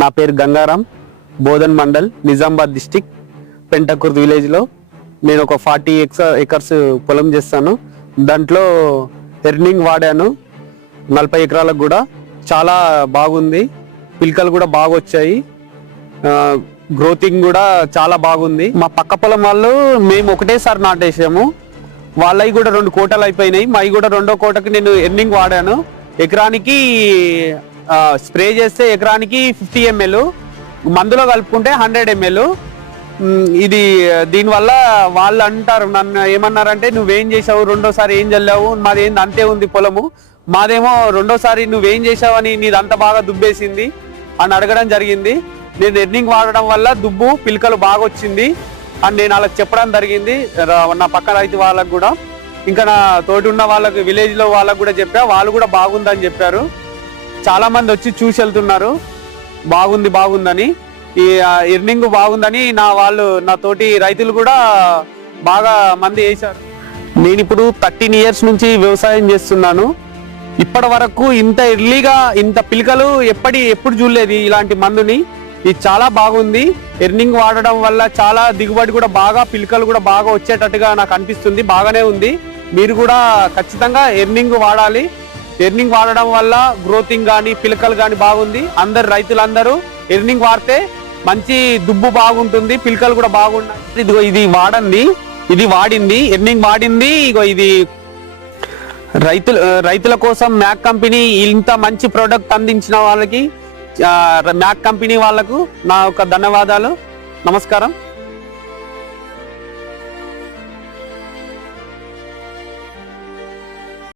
నా పేరు గంగారాం బోధన్ మండల్ నిజామాబాద్ డిస్టిక్ పెంటకూర్ విలేజ్లో. నేను ఒక ఫార్టీ ఎక్స్ ఎకర్స్ పొలం చేస్తాను. దాంట్లో ఎర్నింగ్ వాడాను. నలభై ఎకరాలకు కూడా చాలా బాగుంది. పిలకలు కూడా బాగా వచ్చాయి. గ్రోతింగ్ కూడా చాలా బాగుంది. మా పక్క పొలం వాళ్ళు మేము ఒకటేసారి నాటేసాము. వాళ్ళవి కూడా రెండు కోటలు అయిపోయినాయి. మావి కూడా రెండో కోటకి నేను ఎర్నింగ్ వాడాను. ఎకరానికి స్ప్రే చేస్తే ఎకరానికి ఫిఫ్టీ ఎంఎల్ మందులో కలుపుకుంటే హండ్రెడ్ ఎంఎల్. ఇది దీనివల్ల వాళ్ళు అంటారు నన్ను ఏమన్నారంటే నువ్వేం చేసావు రెండోసారి ఏం చల్లావు మాదేం అంతే ఉంది పొలము. మాదేమో రెండోసారి నువ్వేం చేసావని అని నీది అంత బాగా దుబ్బేసింది అని అడగడం జరిగింది. నేను ఎర్నింగ్ వాడడం వల్ల దుబ్బు పిలకలు బాగా వచ్చింది అని నేను వాళ్ళకి చెప్పడం జరిగింది. నా పక్క రైతు వాళ్ళకు కూడా. ఇంకా నా తోటి ఉన్న వాళ్ళకి విలేజ్లో వాళ్ళకు కూడా చెప్పా. వాళ్ళు కూడా బాగుందని చెప్పారు. చాలా మంది వచ్చి చూసి వెళ్తున్నారు. బాగుంది బాగుందని. ఈ ఎర్నింగ్ బాగుందని నా వాళ్ళు నా తోటి రైతులు కూడా బాగా మంది వేశారు. నేను ఇప్పుడు థర్టీన్ ఇయర్స్ నుంచి వ్యవసాయం చేస్తున్నాను. ఇప్పటి వరకు ఇంత ఎర్లీగా ఇంత పిలకలు ఎప్పటి ఎప్పుడు చూడలేదు ఇలాంటి మందుని. ఇది చాలా బాగుంది. ఎర్నింగ్ వాడడం వల్ల చాలా దిగుబడి కూడా బాగా పిలకలు కూడా బాగా వచ్చేటట్టుగా నాకు అనిపిస్తుంది. బాగానే ఉంది. మీరు కూడా ఖచ్చితంగా ఎర్నింగ్ వాడాలి. ఎర్నింగ్ వాడడం వల్ల గ్రోతింగ్ కానీ పిలకలు కానీ బాగుంది. అందరు రైతులందరూ ఎర్నింగ్ వాడితే మంచి దుబ్బు బాగుంటుంది పిలకలు కూడా బాగున్నాయి ఇదిగో ఇది వాడండి ఇది వాడింది ఎర్నింగ్ వాడింది ఇగో ఇది రైతుల రైతుల కోసం మ్యాక్ కంపెనీ ఇంత మంచి ప్రోడక్ట్ అందించిన వాళ్ళకి మ్యాక్ కంపెనీ వాళ్ళకు నా యొక్క ధన్యవాదాలు. నమస్కారం.